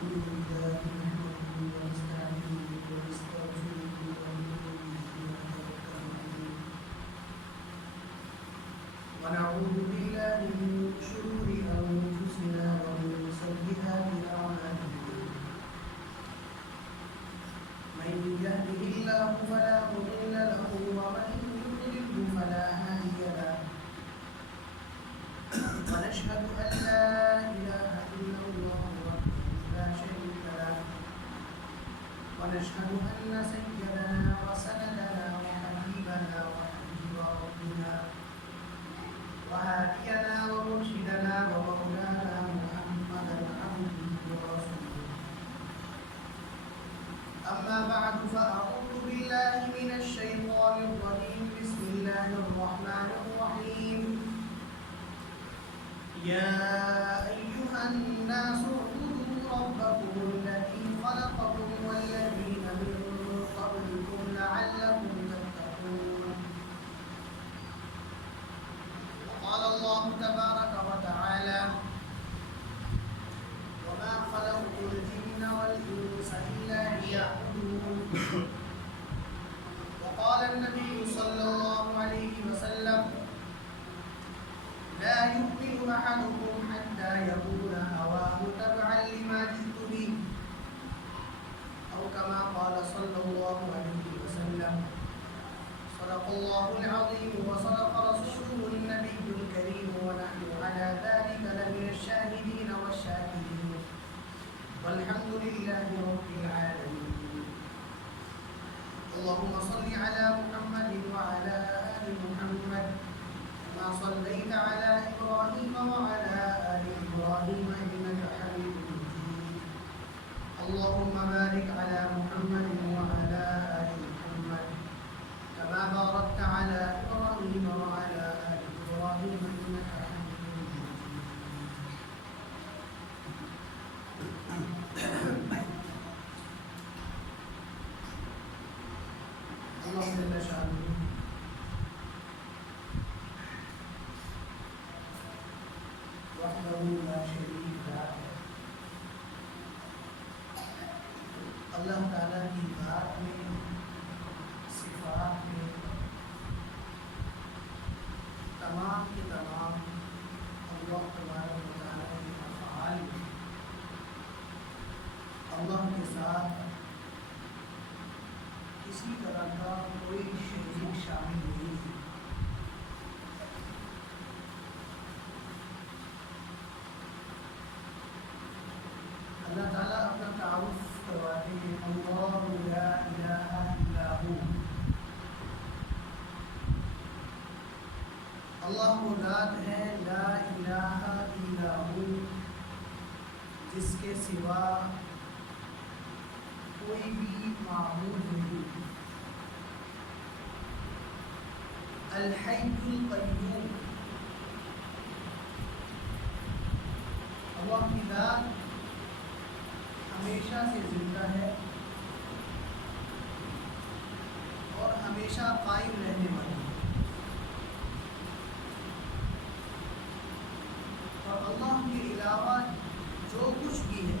ونعوذ بالله من شرور أنفسنا ومن سيئات أعمالنا من يهده الله فلا مضل له ومن يضلل فلا هادي له ونشهد أن لا إله إلا الله وحده لا شريك له ونشهد أن سيدنا وسندنا وحبيبنا وحبيب ربنا وهادينا ومرشدنا ومولانا محمدا عبده ورسوله. أما بعد فأعوذ بالله من الشيطان الرجيم. بسم الله الرحمن الرحيم. يا أيها الناس اعبدوا ربكم الذي خلقكم والذين من قبلكم لعلكم تتقون. قال الله تبارك وتعالى: وما خلقت الجن والإنس إلا ليعبدون. وقال النبي صلى الله عليه وسلم: لا يؤمن أحدكم حتى يكون هواه تبعا لما جئت به، أو كما قال صلى الله عليه وسلم. صدق الله العظيم وصدق رسوله النبي الكريم، ونحن على ذلك لمن الشاهدين والشاكرين، والحمد لله رب العالمين. اللهم صل على محمد وعلى آل محمد كما صليت على إبراهيم وعلى آل إبراهيم إنك حميد مجيد. اللهم بارك على محمد وعلى آل محمد كما باركت على إبراهيم وعلى آل إبراهيم إنك حميد مجيد. اللهم جل شأنه وحده لا شريك له. اللہ تعالیٰ کی ذات میں، صفات میں تمام کے تمام اللہ تبارک و تعالیٰ کے افعال میں اللہ کے ساتھ کسی طرح کا کوئی شریک شامل نہیں ہے. اللہ تعالیٰ اپنا تعارف کرواتے ہیں: اللہ لا الہ الا ہو. اللہ وہ ذات ہے لا الہ الا ہو، جس کے سوا کوئی بھی معبود نہیں. الحی القیوم، اللہ کی ذات ہمیشہ سے زندہ ہے اور ہمیشہ قائم رہنے والی ہے. اور اللہ کے علاوہ جو کچھ بھی ہے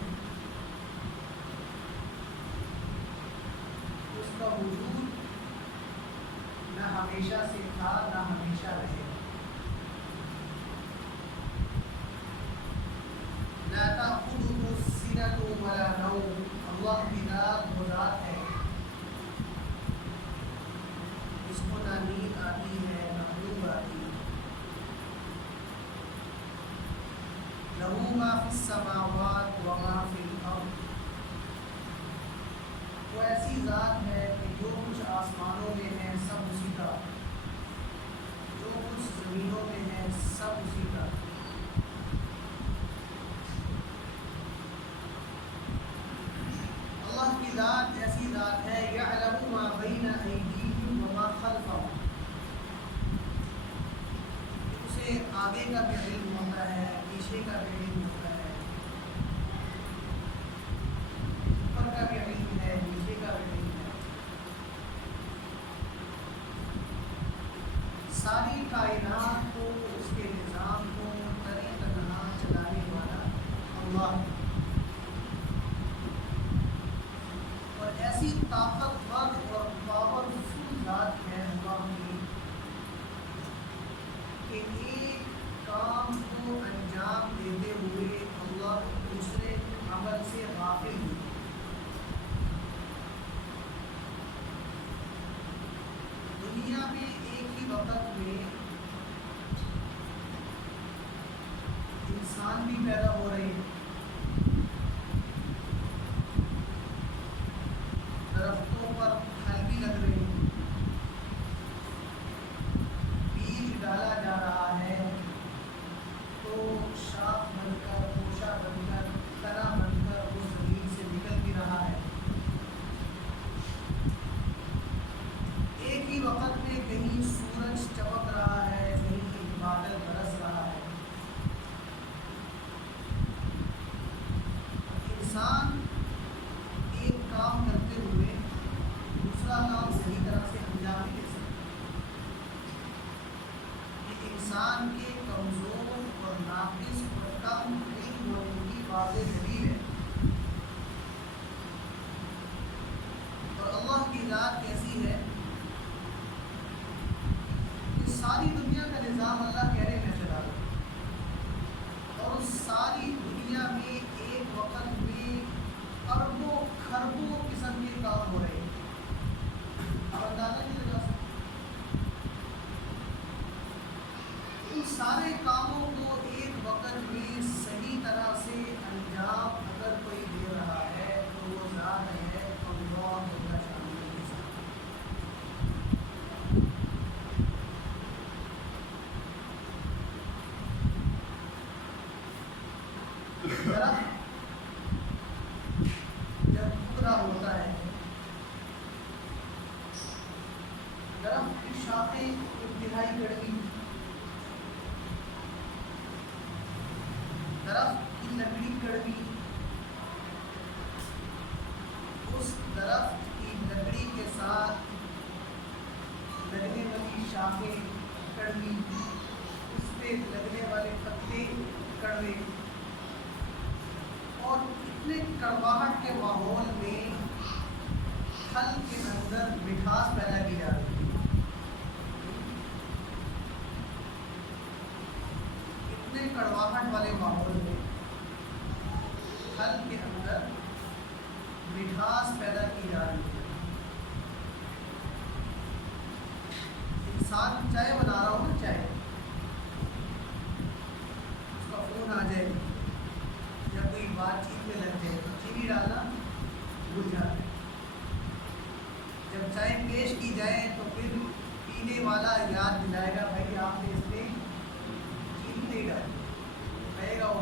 اس کا وجود نہ ہمیشہ سے تھا نہ ہمیشہ رہے گا. لا تأخذه سنة ولا نوم. اللہ کی ذات وہ ذات ہے جس کو نہ نیند آتی ہے نہ اونگ آتی ہے. لہ ما فی السماوات وما فی الارض. وہ ایسی ذات ہے کہ جو کچھ آسمانوں میں ہے سب اسی کا، جو کچھ زمینوں میں ہے سب اسی کا. اللہ کی ذات ایسی ذات ہے یعلم ما بین ایدیہم وما خلفہم. اسے آگے کا بھی علم ہوتا ہے، پیچھے کا بھی علم ہوتا ہے، اوپر کا بھی علم ہے، نیچے کا بھی علم ہے. ساری کائنات کو، اس کے نظام کو تنہا چلانے والا اللہ. ایسی طاقتور اور پاورفل ذات ہے اللہ کی کہ ایک کام کو انجام دیتے ہوئے اللہ دوسرے عمل سے غافل ہوئی. دنیا میں ایک ہی وقت میں انسان بھی پیدا ہو رہے ہیں, درختوں پر پھل بھی لگ رہے ہیں, بیج ڈالا جا رہا ہے تو شاخ بن کر, خوشہ بن کر, تنا بن کر اس زمین سے نکل بھی رہا ہے. ایک ہی وقت میں کہیں سورج چمک رہا ہے, کہیں بادل برس رہا ہے. انسان ایک کام کرتے ہوئے دوسرا کام صحیح طرح سے انجام نہیں دے سکتا. یہ انسان کے کمزور اور ناقص اور کم علم ہونے کی واضح دلیل ہے. اور اللہ کی ذات کیسی ہے کہ ساری دنیا کا نظام اللہ کہہ رہے میں چلا رہا ہوں, اور اس ساری دنیا میں ایک وقت میں اربوں خربوں قسم کے کام ہو رہے ہیں. آپ اندازہ نہیں لگا سکتے. ان سارے کاموں کو ایک وقت میں صحیح طرح سے انجام اگر کوئی دے رہا ہے تو وہ ذات ہے اللہ جل شانہ کے ساتھ. درخت جب پورا ہوتا ہے, درخت کی شاخیں انتہائی کڑوی, درخت کی لکڑی کڑوی, اس درخت کی لکڑی کے ساتھ لگنے والی شاخیں کڑوی, اس پہ لگنے والے پتے کڑوے, اور اتنے کڑواہٹ کے ماحول میں پھل کے اندر مٹھاس پیدا کی جا رہی ہے. اتنے کڑواہٹ والے ماحول میں پھل کے اندر مٹھاس پیدا کی جا رہی ہے. انسان چائے بنا رہا ہو نا, چائے اس کا فون آ جائے یا کوئی بات چیت میں لگ جائے تو چینی ڈالنا بھول جاتا ہے. جب چائے پیش کی جائے تو پھر پینے والا یاد دلائے گا بھائی آپ نے اس میں چینی نہیں ڈالی, کہے گا او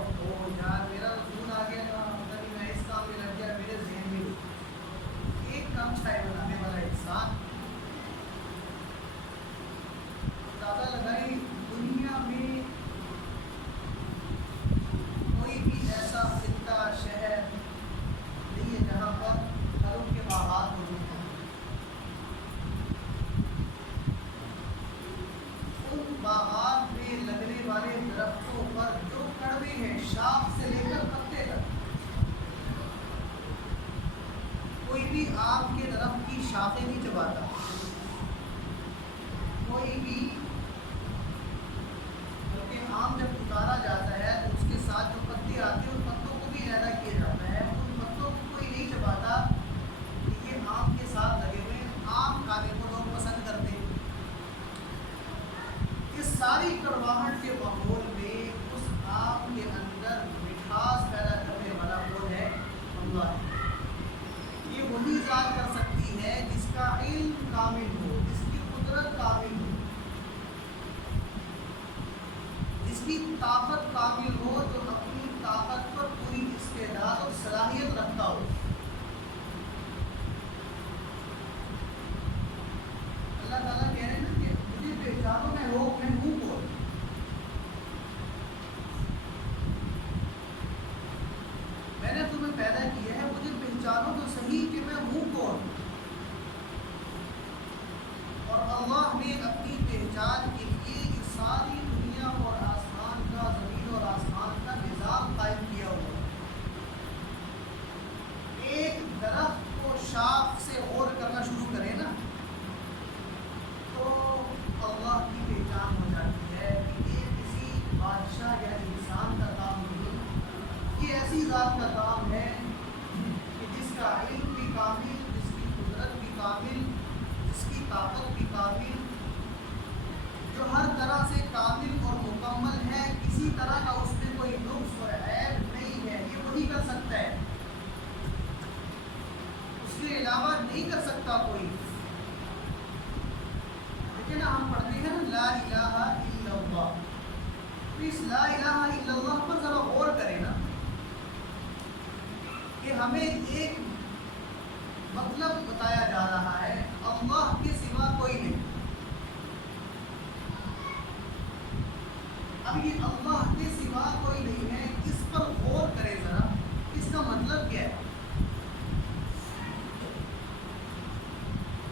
یار میرا تو فون آ گیا تھا, پتہ نہیں میں اس کام میں لگ گیا, میرے ذہن میں ایک کام چائے بنانے والا انسان اندازہ لگائی دنیا میں کوئی بھی ایسا خطہ شہر نہیں ہے جہاں پر پھلوں کے باغات موجود ہیں. ان باغات میں لگنے والے درختوں پر جو کڑوے ہیں شاخ سے لے کر پتے تک, کوئی بھی آم کے درخت کی شاخیں نہیں چباتا, کوئی بھی, بلکہ آم جب اتارا جاتا ہے تو اس کے ساتھ جو پتے آتے ہیں ان پتوں کو بھی علیحدہ کیا جاتا ہے. ان پتوں کو کوئی نہیں چباتا کہ یہ آم کے ساتھ لگے ہوئے ہیں, آم کھانے کو لوگ پسند کرتے ہیں. اس ساری کڑواہٹ کے ماحول میں اس آم کے اندر مٹھاس پیدا کرنے والا وہ ہے اللہ. یہ وہی ذات کر سکتی ہے جس کا علم کامل ہو, جس کی قدرت کامل ہو, جس کی طاقت کامل ہو, جو اپنی طاقت پر پوری استعداد اور صلاحیت رکھتا ہو. اللہ تعالیٰ کہہ رہے ہیں نا کہ مجھے پہچانو میں ہوں کون. میں نے تمہیں پیدا کیا ہے, مجھے پہچانو تو صحیح کہ میں ہوں کون. اور اللہ نے اپنی پہچان کے لیے یہ ساری دنیا اور آسمان کا, زمین اور آسمان کا نظام قائم کیا ہوا ہے. طاقت کی قابل، جو ہر طرح سے کامل اور مکمل ہے، کسی طرح کا اس میں کوئی نقص اور عیب نہیں ہے، یہ وہی کر سکتا ہے، اس کے علاوہ نہیں کر سکتا کوئی۔ لیکن ہم پڑھتے ہیں لا الہ الا اللہ، تو اس لا الہ الا اللہ پر ذرا غور کریں نا، کہ ہمیں ایک مطلب بتایا جا رہا ہے اللہ کے سوا کوئی نہیں۔ اب یہ اللہ کے سوا کوئی نہیں ہے، اس پر غور کریں ذرا، اس کا مطلب کیا ہے؟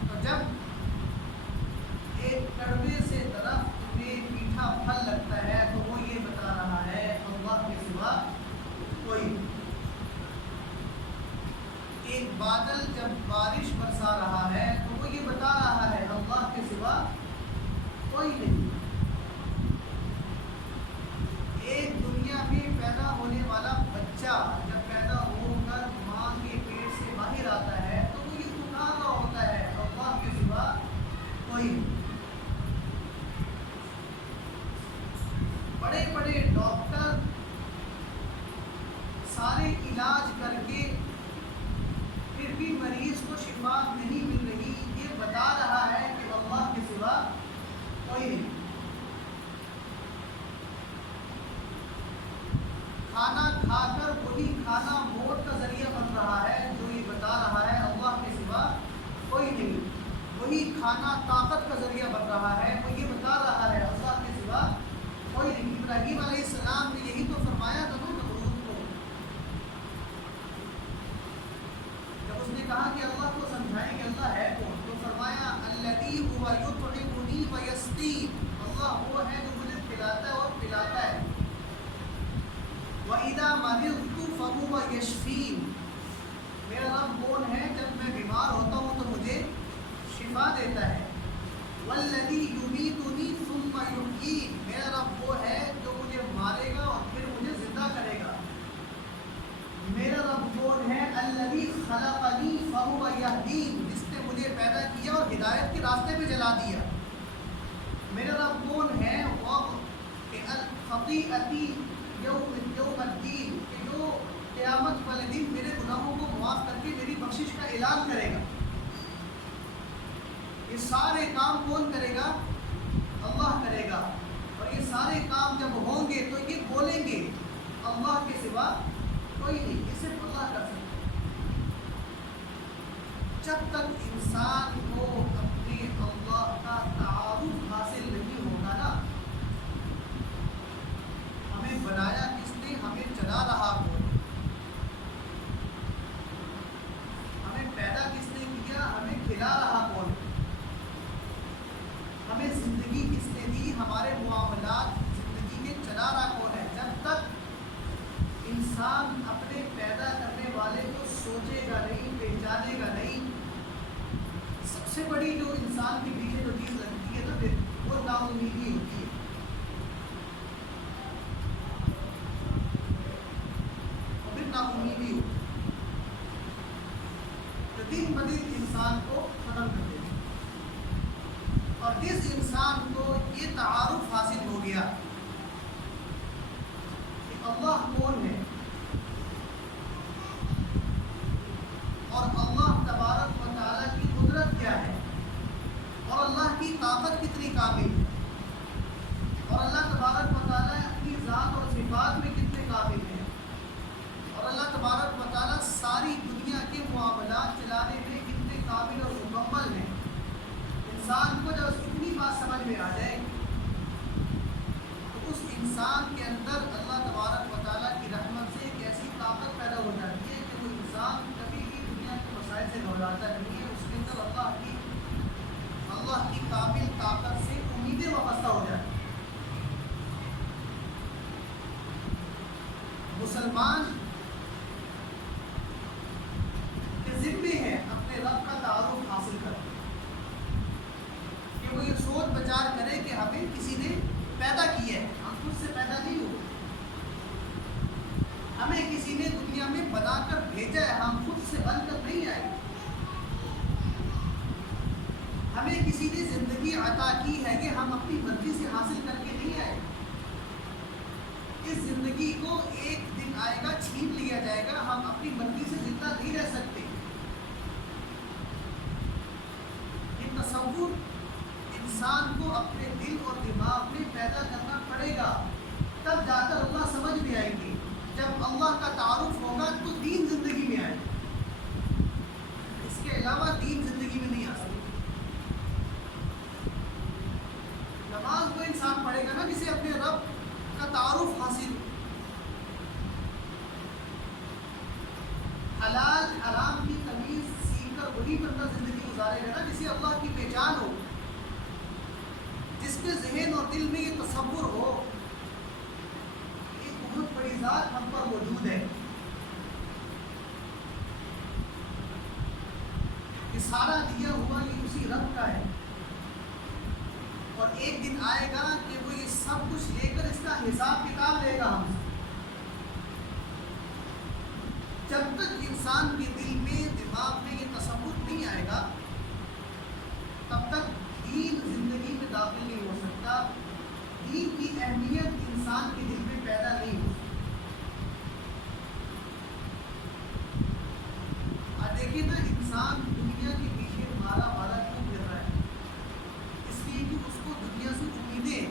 تو جب ایک کڑوے سے درخت میں میٹھا پھل لگتا ہے تو وہ یہ بتا رہا ہے اللہ کے سوا کوئی نہیں۔ ایک بادل جب بارش برسا رہا ہے تو وہ یہ بتا رہا ہے اللہ کے سوا کوئی نہیں۔ ایک دنیا میں پیدا ہونے والا بچہ جب پیدا ہو کر ماں کے پیٹ سے باہر آتا ہے تو وہ یہ پکار رہا ہوتا ہے اللہ کے سوا کوئی نہیں۔ بڑے بڑے ڈاکٹر سارے علاج کر کے پھر بھی مریض کو شفا نہیں مل رہی، یہ بتا رہا ہے کہ اللہ کے سوا کوئی نہیں۔ کھانا کھا کر وہی کھانا موت کا ذریعہ بن رہا ہے، جو یہ بتا رہا ہے اللہ کے سوا کوئی نہیں۔ وہی کھانا طاقت کا ذریعہ بن رہا ہے، وہ یہ بتا رہا ہے اللہ کے سوا کوئی نہیں۔ ابراہیم علیہ السلام نے یہی تو فرمایا تھا نا نمرود کو، جب اس نے کہا کہ اللہ کو سمجھائیں کہ اللہ ہے کون، تو فرمایا الذی هو یطعمنی ویسقین، اللہ وہ ہے جو مجھے کھلاتا ہے اور پلاتا ہے۔ وَإِذَا مَرِضْتُ فَهُوَ يَشْفِينِ، میرا رب کون ہے جب میں بیمار ہوتا ہوں تو مجھے شفا دیتا ہے۔ وَالَّذِي يُمِيتُنِي ثُمَّ يُحْيِينِ، میرا رب وہ ہے جو مجھے مارے گا اور پھر مجھے زندہ کرے گا۔ میرا رب کون ہے الَّذِي خَلَقَنِي فَهُوَ يَهْدِينِ، جس نے مجھے پیدا کیا اور ہدایت کے راستے پہ چلا دیا۔ میرا رب کون ہے الْخَطِيئَةِ یوم الدین، کہ جو قیامت والے دن میرے گناہوں کو معاف کر کے میری بخشش کا اعلان کرے گا۔ یہ سارے کام کون کرے گا؟ اللہ کرے گا، اور یہ سارے کام جب ہوں گے تو یہ بولیں گے اللہ کے سوا کوئی نہیں، یہ صرف اللہ کر سکتا ہے۔ جب تک انسان کو اپنے اللہ کا تعارف حاصل نہیں ہوگا نا، ہمیں بنایا کس نے، ہمیں چلا رہا کون، ہمیں پیدا کس نے کیا، ہمیں کھلا رہا کون، ہمیں زندگی کس نے دی، ہمارے معاملات زندگی کے چلا رہا کون ہے، جب تک انسان اپنے پیدا کرنے والے کو سوچے گا نہیں، پہچانے گا نہیں، سب سے بڑی جو انسان کے پیچھے جو چیز لگتی ہے نا پھر وہ نا امیدی ہوتی ہے۔ امیدی ہو تو دن بدن انسان کو ختم کر دیتے، اور جس انسان کو یہ تعارف حاصل ہو گیا کہ اللہ کون ہے اور اللہ تبارک و تعالیٰ کی قدرت کیا ہے اور اللہ کی طاقت کتنی کامل ہے اور اللہ تبارک و تعالیٰ اپنی ذات اور صفات میں کتنے قابل ہے اور اللہ تبارک و تعالیٰ ساری دنیا کے معاملات چلانے میں کتنے قابل اور مکمل ہیں، انسان کو جب اتنی بات سمجھ میں آ جائے تو اس انسان کے اندر اللہ تبارک و تعالیٰ کی رحمت سے ایک ایسی طاقت پیدا ہو جاتی ہے کہ وہ انسان کبھی بھی دنیا کے مسائل سے گھبراتا نہیں ہے، اس کے اندر اللہ کی قابل طاقت سے امیدیں وابستہ ہو جاتی ہیں۔ مسلمان ذمے ہے اپنے رب کا تعارف حاصل کرنا، کہ وہ یہ سوچ بچار کرے کہ ہمیں کسی نے پیدا کیا ہے، ہم خود سے پیدا نہیں ہوئے، ہمیں کسی نے دنیا میں بنا کر بھیجا ہے، ہم خود سے بن کر نہیں آئے، ہمیں کسی نے زندگی عطا کی ہے کہ ہم اپنی مرضی سے حاصل کر کے نہیں آئے. اس زندگی کو ایک دن آئے گا, چھین لیا جائے گا. ہم اپنی مرضی سے زندہ نہیں رہ سکتے. یہ تصور انسان کو اپنے دل اور دماغ میں پیدا کرنا پڑے گا, تب جا کر اللہ سمجھ میں آئیں گے. جب اللہ کا تعارف ہوگا تو دین زندگی میں آئے گا, اس کے علاوہ دین زندگی میں نہیں آ سکتا. نماز وہ انسان پڑھے گا نا جسے اپنے رب کا تعارف حاصل ہو. حلال حرام کی تمیز سیکھ کر وہی بندہ زندگی گزارے گا نا جسے اللہ کی پہچان ہو, جس کے ذہن اور دل میں یہ تصور ہو ایک بہت بڑی ذات ہم پر موجود ہے, یہ سارا دیا ہوا یہ اسی رب کا ہے, اور ایک دن آئے گا کہ وہ یہ سب کچھ لے کر اس کا حساب کتاب لے گا ہم سے. جب تک انسان کے دل میں دماغ میں یہ تصور نہیں آئے گا تب تک دین زندگی میں داخل نہیں ہو سکتا. دین کی اہمیت انسان کے دل میں پیدا نہیں ہو سکتی. دیکھیں نا انسان دنیا کے پیچھے مارا مارا کیوں پھر رہا ہے؟ اس لیے کہ اس کو دنیا سے امیدیں ہیں.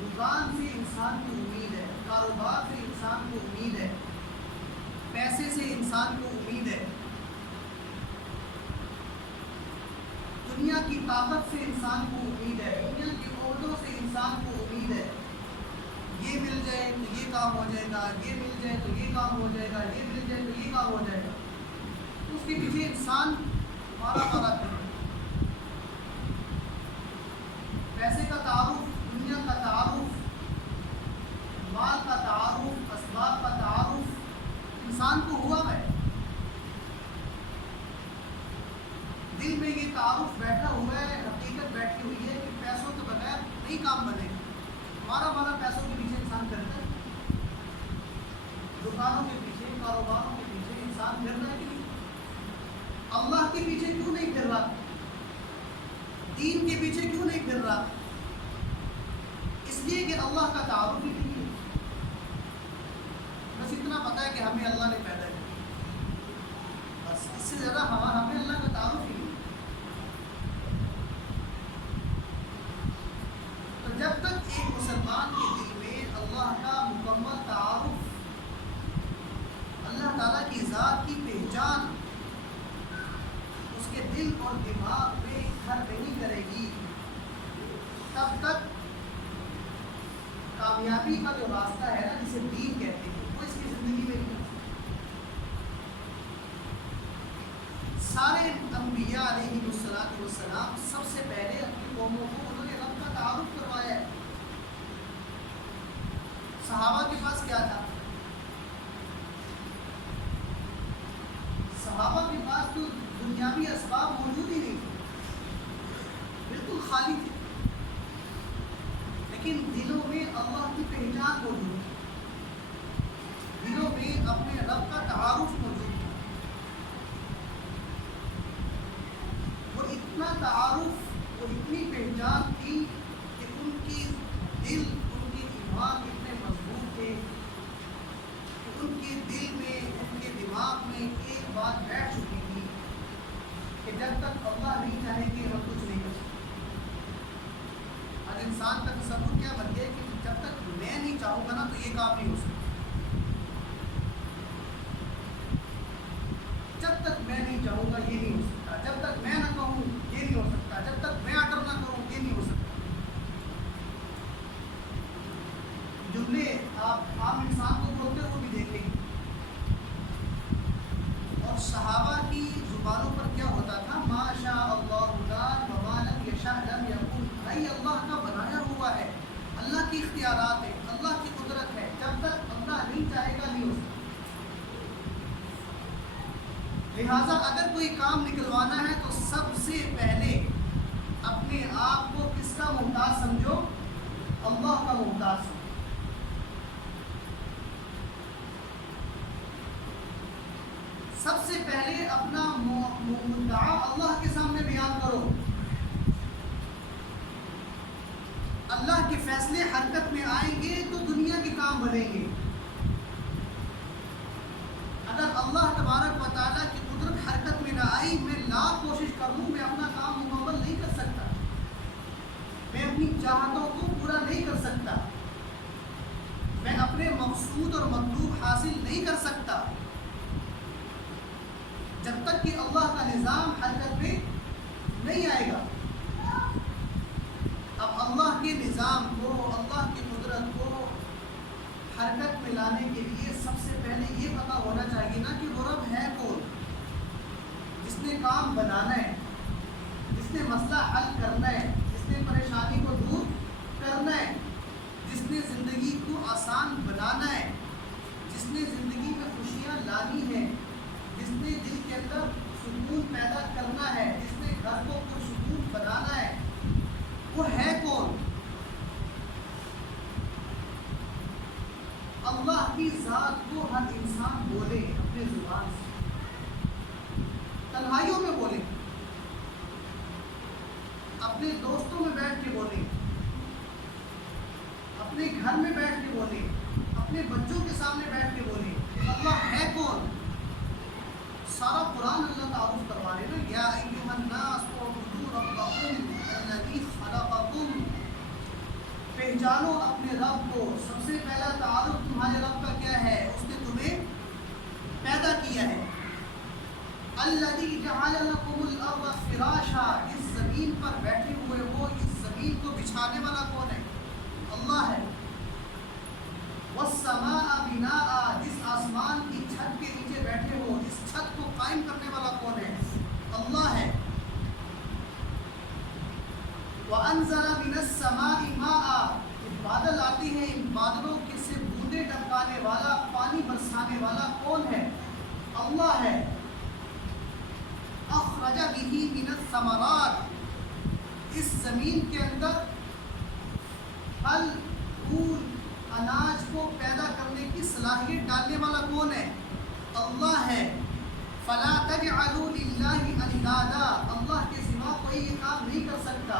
دکان سے انسان کو امید ہے, کاروبار سے انسان کو امید ہے, پیسے سے انسان کو امید ہے, دنیا کی طاقت سے انسان کو امید ہے, دنیا کی عہدوں سے انسان کو امید ہے. یہ مل جائے تو یہ کام ہو جائے گا, یہ مل جائے تو یہ کام ہو جائے گا, یہ مل جائے تو یہ کام ہو جائے گا. اس کے پیچھے انسان مارا مارا کرے. پیسے کا تعارف, دنیا کا تعارف, مال کا تعارف, اسباب کا تعارف انسان کو ہوا ہے. دل میں یہ تعارف بیٹھا ہوا ہے, حقیقت بیٹھی ہوئی ہے کہ پیسوں کے بغیر نہیں کام بنے گا. ہمارا ہمارا پیسوں کے پیچھے انسان کرتا ہے, دکانوں کے پیچھے, کاروباروں کے پیچھے انسان پھر رہا ہے کہ نہیں؟ اللہ کے پیچھے کیوں نہیں پھر رہا؟ دین کے پیچھے کیوں نہیں پھر رہا؟ اس لیے کہ اللہ کا تعارف ہی نہیں ہے. بس اتنا پتہ ہے کہ ہمیں اللہ نے پیدا کیا, بس اس سے زیادہ ہمیں اللہ کا تعارف ہی نہیں. تو جب تک ایک مسلمان کے دل میں اللہ کا مکمل تعارف, اللہ تعالیٰ کی ذات کی پہچان اس کے دل اور دماغ میں گھر نہیں کرے گی, تب تک کامیابی کا جو راستہ ہے نا جسے دین کہتے ہیں وہ اس کی زندگی میں نہیں. سارے انبیاء علیہ السلام سب سے پہلے اپنی قوموں کو انہوں نے رب کا تعارف کروایا ہے. صحابہ کے پاس کیا تھا؟ صحابہ کے پاس تو دنیاوی اسباب موجود ہی نہیں تھے, بالکل خالی تھے, لیکن دلوں میں اللہ کی پہچان موجود تھی, دلوں میں اپنے رب کا تعارف موجود تھا. وہ اتنا تعارف, وہ اتنی پہچان تھی کہ ان کی دل, ان کے ایمان اتنے مضبوط تھے کہ ان کے دل میں, ان کے دماغ میں ایک بات بیٹھ چکی تھی کہ جب تک اللہ نہیں چاہے گے ہم کچھ نہیں کر سکتے. آج انسان کا تصور کیا بن گیا کہ جب تک میں نہیں چاہوں گا نا تو یہ کام نہیں ہو سکتا, جب تک میں نہیں چاہوں گا یہ نہیں ہو سکتا, جب تک میں نہ کہوں یہ نہیں ہو سکتا, جب تک میں آڈر نہ کروں یہ نہیں ہو سکتا. جملے آپ عام انسان کو بولتے ہوئے بھی دیکھیں گے, اور صحابہ کی زبانوں پر کیا ہوتا تھا؟ ما شاء اللہ کان وما لم یشاء لم یکن. بھائی اللہ کا بنایا ہوا ہے, اللہ کی اختیارات ہے, اللہ کی قدرت ہے, جب تک اللہ نہیں چاہے گا نہیں ہو سکتا. لہٰذا اگر کوئی کام نکلوانا ہے تو سب سے پہلے اپنے آپ کو کس کا محتاج سمجھو؟ اللہ کا محتاج سمجھو. سب سے پہلے اپنا مدعا اللہ کے سامنے بیان کرو. اللہ کے فیصلے حرکت میں آئیں گے تو دنیا کے کام بنیں گے. اگر اللہ تبارک و تعالیٰ کی قدرت حرکت میں نہ آئی، میں لاکھ کوشش کر لوں، میں اپنا کام مکمل نہیں کر سکتا، میں اپنی چاہتوں کو پورا نہیں کر سکتا، میں اپنے مقصود اور مطلوب حاصل نہیں کر سکتا جب تک کہ اللہ کا نظام حرکت میں نہیں آئے گا. اب اللہ کے نظام کو، اللہ کی قدرت کو حرکت میں لانے کے لیے سب سے پہلے یہ پتہ ہونا چاہیے نا کہ وہ رب ہے کون، جس نے کام بنانا ہے، جس نے مسئلہ حل کرنا ہے، جس نے پریشانی کو دور کرنا ہے، جس نے زندگی کو آسان بنانا ہے، جس نے زندگی میں خوشیاں لانی ہے، جس نے دل کے اندر سکون پیدا کرنا ہے، جس نے گھر کو پرسکون بنانا ہے، وہ ہے کون؟ اللہ کی ذات کو ہر انسان بولے اپنے زبان سے، تنہائیوں میں بولے، اپنے دوستوں میں بیٹھ کے بولے، اپنے گھر میں بیٹھ کے بولے، اپنے بچوں کے سامنے بیٹھ کے بولے کہ اللہ ہے کون. سارا قرآن اللہ تعارف کروا رہے نا، یا ایھا الناس اعبدوا ربکم الذی خلقکم، پہچانو اپنے رب کو. سب سے پہلا تعارف تمہارے رب کا کیا ہے؟ اس نے تمہیں پیدا کیا ہے. الذی جعل لکم الارض فراشا، اس زمین پر بیٹھے ہوئے ہو، اس زمین کو بچھانے والا کون ہے؟ اللہ ہے. والسماء بناء، جس آسمان کی چھت کے نیچے بیٹھے ہو، اس چھت کو قائم کرنے والا کون ہے؟ اللہ ہے. وَأَنزَلَ مِنَ السَّمَاءِ مَاءً، بادل آتی ہیں، ان بادلوں کے سے بوندیں ٹپکانے والا، پانی برسانے والا کون ہے؟ اللہ ہے. أَخْرَجَ بِهِ مِنَ الثَّمَرَاتِ، اس زمین کے اندر پھل پھول اناج کو پیدا کرنے کی صلاحیت ڈالنے والا کون ہے؟ اللہ ہے. فَلَا تَجْعَلُوا لِلَّهِ أَنْدَادًا، اللہ کے سوا کوئی یہ کام نہیں کر سکتا.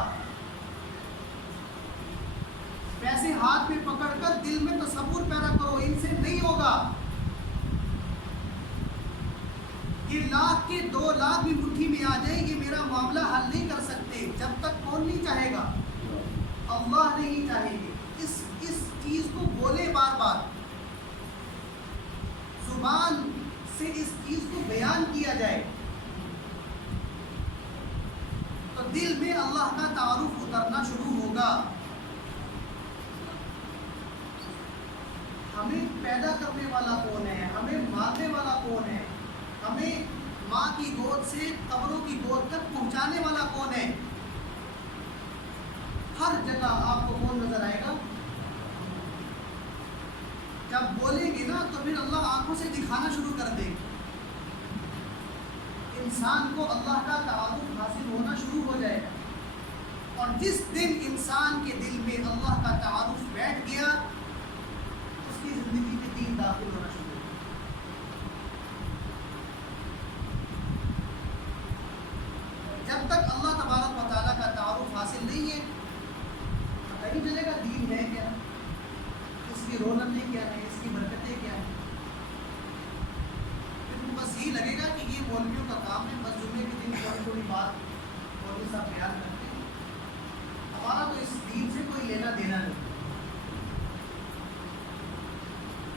پیسے ہاتھ میں پکڑ کر دل میں تصور پیدا کرو، ان سے نہیں ہوگا. یہ لاکھ کے 2 لاکھ بھی مٹھی میں آ جائے، یہ میرا معاملہ حل نہیں کر سکتے جب تک کون نہیں چاہے گا؟ اللہ نہیں چاہے گے. اس چیز کو بولے بار بار، زبان سے اس چیز کو بیان کیا جائے تو دل میں اللہ کا تعارف اترنا شروع ہوگا. ہمیں پیدا کرنے والا کون ہے؟ ہمیں مارنے والا کون ہے؟ ہمیں ماں کی گود سے قبروں کی گود تک پہنچانے والا کون ہے؟ ہر جگہ آپ کو کون نظر آئے گا؟ جب بولیں گے نا تو پھر اللہ آنکھوں سے دکھانا شروع کر دے. انسان کو اللہ کا تعارف حاصل ہونا شروع ہو جائے گا. اور جس دن انسان کے دل میں اللہ کا تعارف بیٹھ گیا، اس کی زندگی میں دین داخل ہونا شروع ہو گیا. جب تک اللہ تبارک و تعالیٰ کا تعارف حاصل نہیں ہے، پتہ نہیں چلے گا دین ہے کیا، اس کی رونقیں کیا ہیں، اس کی برکتیں کیا ہیں. پھر بس یہی لگے گا کہ یہ مولویوں کا کام ہے، بس جمعے کے دن تھوڑی تھوڑی بات مولوی صاحب بیان کرتے ہیں، ہمارا تو اس دین سے کوئی لینا دینا نہیں.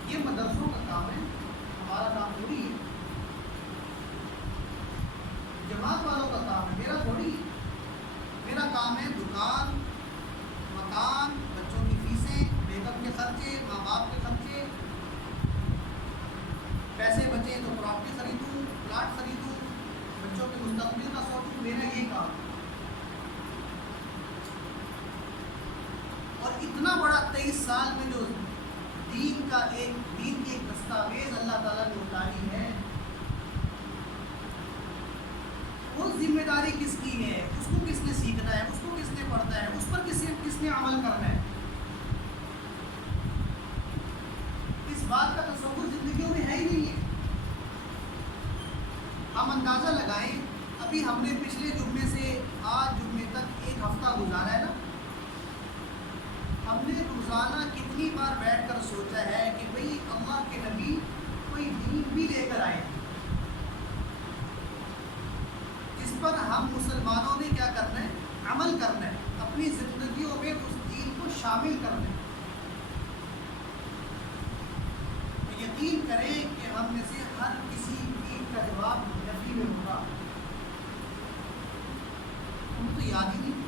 یہ مدرسوں کا کام ہے، ہمارا کام تھوڑی ہے. جماعت والوں کا کام ہے، میرا تھوڑی ہے. میرا کام ہے دکان، مکان، بچوں کی فیسیں، بیگم کے خرچے، ماں باپ کے خرچے، پیسے بچے تو پراپرٹی خریدوں، پلاٹ خریدوں، بچوں کے مستقبل کا سوچوں. میرا یہ کام ہے. اور اتنا بڑا 23 سال میں جو دین کی ایک دستاویز اللہ تعالیٰ نے اتاری ہے، وہ ذمہ داری کس کی ہے؟ اس کو کس نے سیکھنا ہے؟ اس کو کس نے پڑھنا ہے؟ اس پر کس نے عمل کرنا ہے؟ اس بات کا تصور زندگیوں میں ہے ہی نہیں ہے. اندازہ لگائیں، ابھی ہم نے پچھلے جمعے سے آج جمعے تک ایک ہفتہ گزارا ہے نا، ہم نے روزانہ کتنی بار بیٹھ کر سوچا ہے کہ بھئی اللہ کے نبی کوئی دین بھی لے کر آئے جس پر ہم مسلمانوں نے کیا کرنا ہے، عمل کرنا ہے، اپنی زندگیوں میں اس دین کو شامل کرنا ہے۔ تو یقین کریں کہ ہم میں سے ہر کسی دین کا جواب نفی میں ہوگا، ہمیں تو یاد ہی نہیں،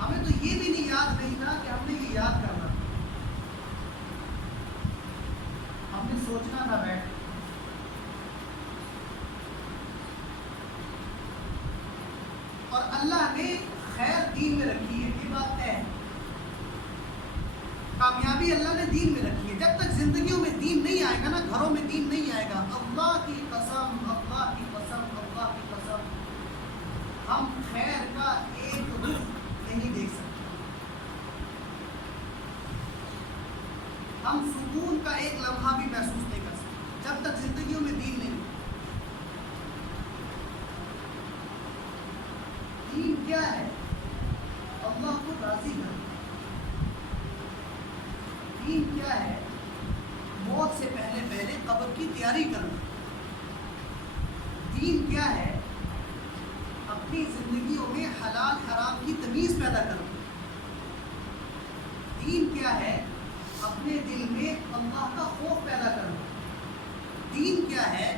ہمیں تو یہ بھی نہیں یاد نہیں تھا کہ ہم نے یہ یاد کرنا تھا، ہم نے سوچنا تھا بیٹھ۔ اور اللہ نے خیر دین میں رکھی ہے، یہ بات ہے، کامیابی اللہ نے دین میں رکھی ہے۔ جب تک زندگیوں میں دین نہیں آئے گا نا، گھروں میں دین نہیں آئے گا، اللہ کی قسم، اللہ کی قسم، اللہ کی قسم، ہم خیر کا ایک رخ نہیں دیکھ سکتے، ہم سکون کا ایک لمحہ بھی محسوس نہیں کر سکتے جب تک زندگیوں میں دین نہیں۔ دین کیا ہے؟ اللہ کو راضی کرنا۔ دین کیا ہے؟ موت سے پہلے پہلے قبر کی تیاری کرنا۔ دین کیا ہے؟ اپنی زندگیوں میں حلال حرام کی تمیز پیدا کرنا۔ دین کیا ہے؟ اپنے دل میں اللہ کا خوف پیدا کرنا۔ دین کیا ہے؟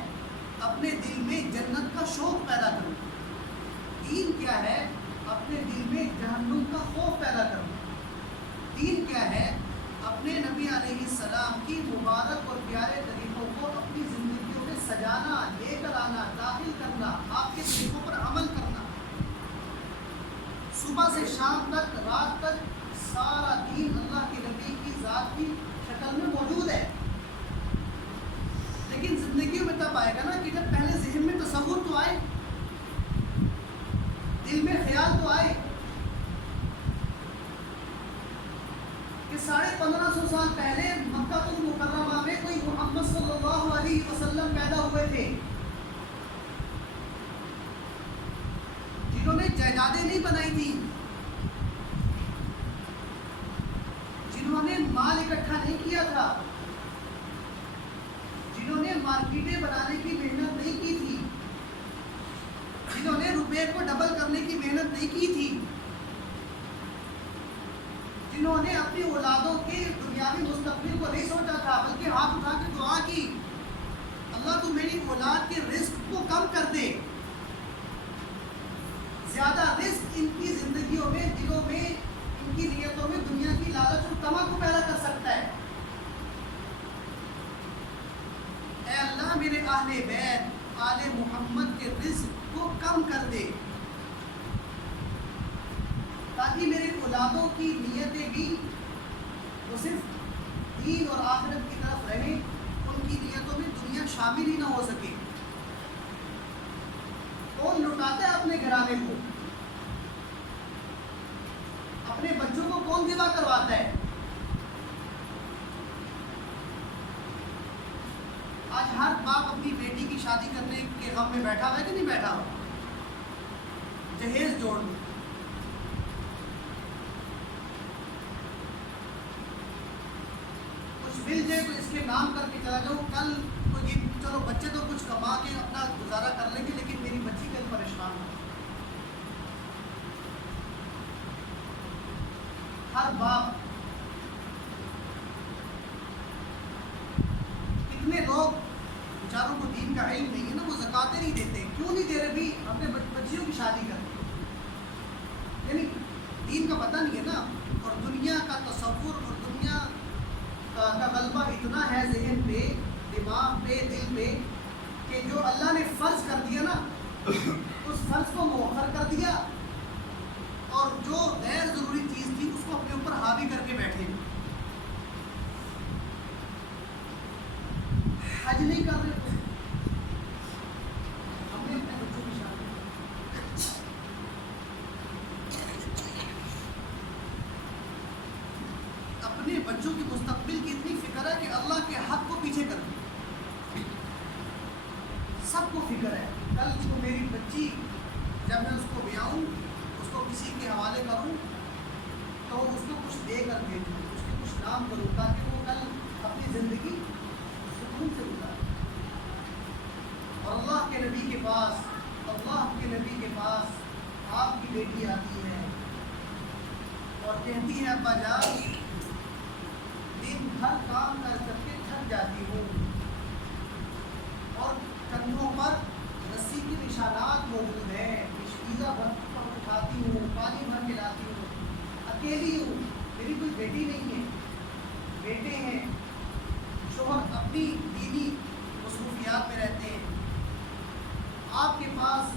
اپنے دل میں جنت کا شوق پیدا کرنا۔ دین کیا ہے؟ اپنے دل میں جہنم کا خوف پیدا کرنا۔ دین کیا ہے؟ اپنے نبی علیہ السلام کی مبارک اور پیارے طریقوں کو اپنی زندگیوں میں سجانا، لے کر آنا، داخل کرنا، آپ کے طریقوں پر عمل کرنا۔ صبح سے شام تک، رات تک سارا دین اللہ کے نبی کی ذات کی شکل میں موجود ہے، لیکن زندگیوں میں تب آئے گا نا کہ جب پہلے ذہن میں تصور تو آئے، دل میں خیال تو آئے کہ 1550 سال پہلے مکہ المکرمہ میں کوئی محمد صلی اللہ علیہ وسلم پیدا ہوئے تھے، جنہوں نے جائیدادیں نہیں بنائی تھی، جنہوں نے مال اکٹھا نہیں کیا تھا، جنہوں نے مارکیٹیں بنانے کی محنت نہیں کی تھی، جنہوں نے روپے کو ڈبل کرنے کی محنت نہیں کی تھی، جنہوں نے اپنی اولادوں کے دنیاوی مستقبل کو نہیں سوچا تھا بلکہ ہاتھ اٹھا کے دعا کی، اللہ تو میری اولاد کے رزق کو کم کر دے۔ زیادہ رزق ان کی زندگیوں میں، دلوں میں، ان کی نیتوں میں دنیا کی لالچ اور طمع کو پیدا کر سکتا ہے۔ اے اللہ میرے اہل بیت، آل محمد کے رزق کو کم کر دے، تاکہ میرے اولادوں کی نیتیں بھی وہ صرف دین اور آخرت کی طرف رہیں، ان کی نیتوں میں دنیا شامل ہی نہ ہو سکے۔ کون لٹاتا ہے اپنے گھرانے کو؟ اپنے بچوں کو کون ذبح کرواتا ہے؟ آج ہر باپ اپنی بیٹی کی شادی کرنے کے غم میں بیٹھا ہوا ہے کہ نہیں بیٹھا ہوا؟ جہیز جوڑ دو، کچھ مل جائے تو اس کے نام کر کے چلا جاؤ، کل تو یہ چلو بچے تو کچھ کما کے اپنا گزارا کر لیں گے لیکن میری بچی کل پریشان ہو۔ ہر باپ، کتنے لوگ بیچاروں کو دین کا علم نہیں ہے نا، وہ زکاتیں نہیں دیتے، کیوں نہیں دے رہے؟ بھی اپنے بچیوں کی شادی کرتے، یعنی دین کا پتہ نہیں ہے نا، اور دنیا کا تصور اور دنیا کا غلبہ اتنا ہے ذہن پہ، دماغ پہ، دل پہ، کہ جو اللہ نے فرض کر دیا نا اس فرض کو مؤخر کر دیا، اور جو غیر ضروری چیز تھی اس کو اپنے اوپر حاوی کر کے بیٹھے۔ حج نہیں کر رہے تو ہم نے اپنے بچوں کی شادی، اپنے بچوں کی مستقبل کی اتنی فکر ہے کہ اللہ کے حق کو پیچھے کر دیں۔ سب کو فکر ہے کل کو میری بچی جب میں اس کو بیاؤں اس کو کسی کے حوالے کروں تو اس کو کچھ دے کر دے دوں اس کو کچھ نام کروں تاکہ وہ کل اپنی زندگی سکون سے گزارے. اور اللہ کے نبی کے پاس آپ کی بیٹی آتی ہے اور کہتی ہے ابا جان دن بھر کام کر کے تھک جاتی ہوں اور کندھوں پر رسی کے نشانات موجود ہیں, اشتیزہ پر اٹھاتی ہوں, پانی بھر کے لاتی ہوں, اکیلی ہوں, میری کوئی بیٹی نہیں ہے, بیٹے ہیں, شوہر اپنی دینی مصروفیات میں رہتے ہیں. آپ کے پاس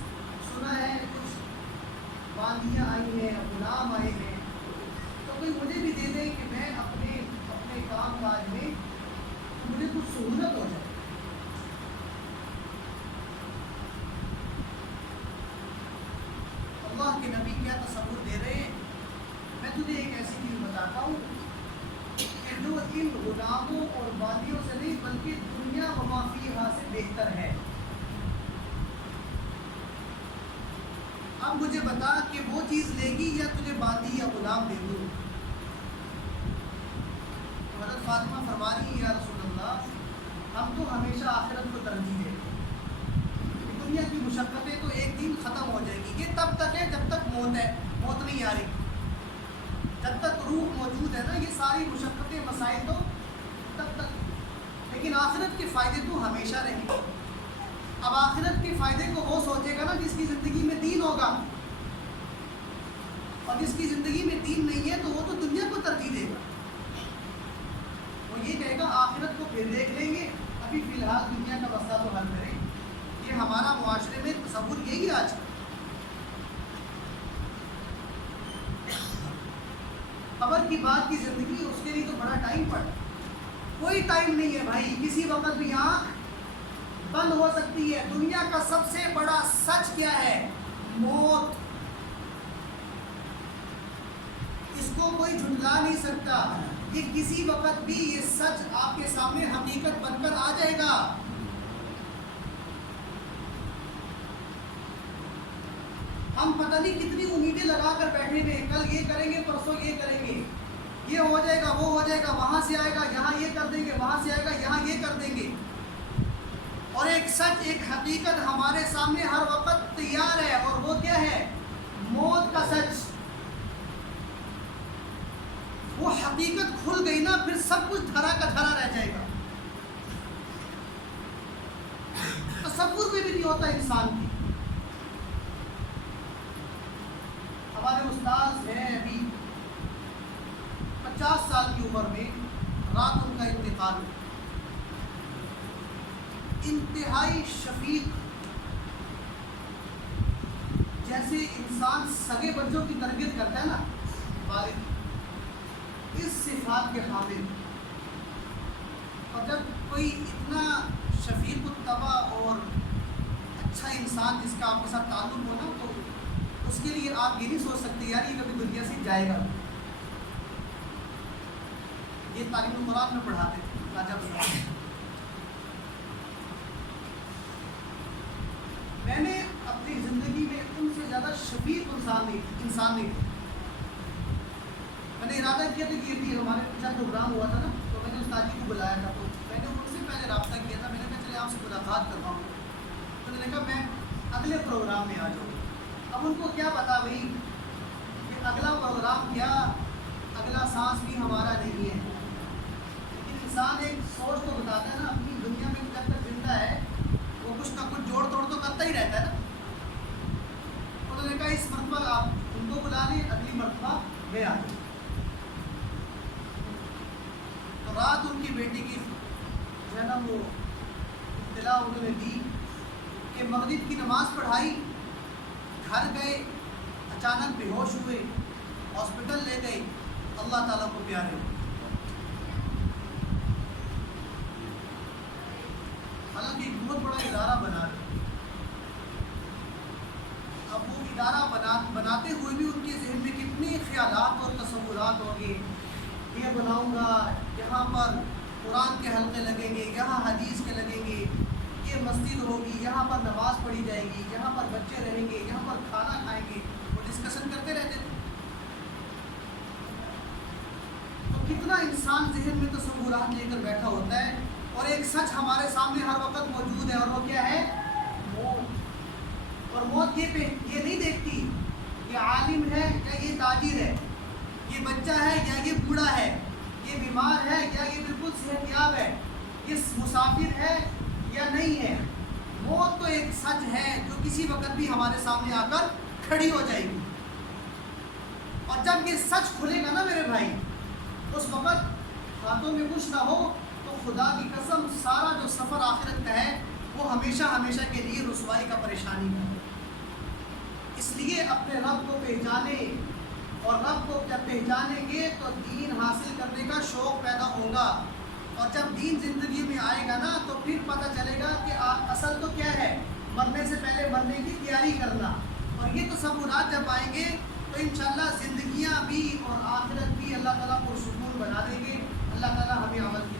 سنا ہے کچھ باندیاں آئی ہیں, غلام آئے ہیں, تو کوئی مجھے بھی دے دیں کہ میں اپنے کام کاج میں مجھے کچھ سہولت ہو جائے. اللہ کے نبی کیا تصور دے رہے ہیں. میں تجھے ایک ایسی چیز بتاتا ہوں کہ جو ان غلاموں اور باندیوں سے نہیں بلکہ دنیا و ما فیہا سے بہتر ہے. اب مجھے بتا کہ وہ چیز لے گی یا تجھے باندی یا غلام دے دوں. حضرت فاطمہ فرما رہی ہے یا رسول اللہ ہم تو ہمیشہ آخرت کو ترجیح دیتے ہیں. دنیا کی مشقتیں تو ایک دن ختم ہو جائے گی, یہ تب تک ہے جب تک موت ہے, موت نہیں آ رہی, جب تک روح موجود ہے نا یہ ساری مشقتیں مسائل تو تب تک, لیکن آخرت کے فائدے تو ہمیشہ رہیں گے. اب آخرت کے فائدے کو وہ سوچے گا نا جس کی زندگی میں دین ہوگا, اور جس کی زندگی میں دین نہیں ہے تو وہ تو دنیا کو ترجیح دے گا. وہ یہ کہے گا آخرت کو پھر دیکھ لیں گے, ابھی فی الحال دنیا کا مسئلہ تو حل کریں. یہ ہمارا معاشرے میں تصور یہی ہے آج. قبر کی بات کی زندگی اس کے لیے تو بڑا ٹائم پڑا, کوئی ٹائم نہیں ہے بھائی, کسی وقت بھی آنکھ بند ہو سکتی ہے. دنیا کا سب سے بڑا سچ کیا ہے؟ موت. اس کو کوئی جھٹلا نہیں سکتا. یہ کسی وقت بھی یہ سچ آپ کے سامنے حقیقت بن کر آ جائے گا. ہم پتہ نہیں کتنی امیدیں لگا کر بیٹھے ہوئے, کل یہ کریں گے, پرسوں یہ کریں گے, یہ ہو جائے گا, وہ ہو جائے گا, وہاں سے آئے گا, یہاں یہ کر دیں گے, وہاں سے آئے گا, یہاں یہ کر دیں گے. اور ایک سچ, ایک حقیقت ہمارے سامنے ہر وقت تیار ہے, اور وہ کیا ہے؟ موت کا سچ. وہ حقیقت کھل گئی نا پھر سب کچھ دھرا کا دھرا رہ جائے گا. تصور میں بھی نہیں ہوتا انسان کی. ہمارے استاذ ہیں ابھی 50 سال کی عمر میں, رات ان کا انتقال ہوا. انتہائی شفیق, جیسے انسان سگے بچوں کی تربیت کرتا ہے نا والد, اس صفات کے حامل. اور جب کوئی اتنا شفیق الطبع اور اچھا انسان جس کا آپ کے ساتھ تعلق ہو نا, تو اس کے لیے آپ یہ نہیں سوچ سکتے یار یہ کبھی دنیا سے جائے گا. یہ تعلیم قرآن میں پڑھاتے تھے راجہ. میں نے اپنی زندگی میں ان سے زیادہ شفیق انسان نہیں تھا. میں نے ارادہ کیا تھا کہ یہ ہمارے پیچھے پروگرام ہوا تھا نا, تو میں نے استاد جی کو بلایا تھا, تو میں نے ان سے پہلے رابطہ کیا تھا. میں نے کہا چلے آپ سے ملاقات کرتا ہوں, تو میں نے کہا میں اگلے پروگرام میں آ جاؤں. اب ان کو کیا پتا بھائی کہ اگلا پروگرام کیا, اگلا سانس بھی ہمارا نہیں ہے. لیکن انسان ایک سوچ تو بتاتا ہے نا, اپنی دنیا میں جب تک زندہ ہے وہ کچھ نہ کچھ جوڑ توڑ تو کرتا ہی رہتا ہے نا. انہوں نے کہا اس مرتبہ آپ ان کو بلا لیں, اگلی مرتبہ میں آ جاؤں. تو رات ان کی بیٹی کی جو ہے نا وہ اطلاع انہوں نے دی کہ مغرب کی نماز پڑھائی, گھر گئے, اچانک بے ہوش ہوئے, ہاسپٹل لے گئے, اللہ تعالیٰ کو پیارے ہوئے. حالانکہ ایک بہت بڑا ادارہ بنا رہے. اب وہ ادارہ بناتے ہوئے بھی ان کے ذہن میں کتنے خیالات اور تصورات ہوں گے. یہ بناؤں گا, یہاں پر قرآن کے حلقے لگیں گے, یہاں حدیث کے لگیں گے, یہ مسجد ہوگی، یہاں پر نماز پڑھی جائے گی، یہاں پر بچے رہیں گے، یہاں پر کھانا کھائیں گے، وہ ڈسکشن کرتے رہتے تھے۔ تو کتنا انسان ذہن میں تصورات لے کر بیٹھا ہوتا ہے، اور ایک سچ ہمارے سامنے ہر وقت موجود ہے، اور وہ کیا ہے؟ موت۔ اور موت یہ نہیں دیکھتی کہ عالم ہے یا یہ تاجر ہے، یہ بچہ ہے یا یہ بوڑھا ہے، یہ بیمار ہے یا یہ بالکل صحت یاب ہے، یہ مسافر ہے یا نہیں ہے۔ موت تو ایک سچ ہے جو کسی وقت بھی ہمارے سامنے آ کر کھڑی ہو جائے گی، اور جب یہ سچ کھلے گا نا میرے بھائی، اس وقت ہاتھوں میں کچھ نہ ہو تو خدا کی قسم سارا جو سفر آخرت کا ہے وہ ہمیشہ ہمیشہ کے لیے رسوائی کا، پریشانی کا ہے۔ اس لیے اپنے رب کو پہچانے، اور رب کو جب پہچانیں گے تو دین حاصل کرنے کا شوق پیدا ہوگا، اور جب دین زندگی میں آئے گا نا تو پھر پتہ چلے گا کہ اصل تو کیا ہے، مرنے سے پہلے مرنے کی تیاری کرنا۔ اور یہ تصورات جب آئیں گے تو انشاءاللہ زندگیاں بھی اور آخرت بھی اللہ تعالیٰ پرسکون بنا دیں گے۔ اللہ تعالیٰ ہمیں عمل کی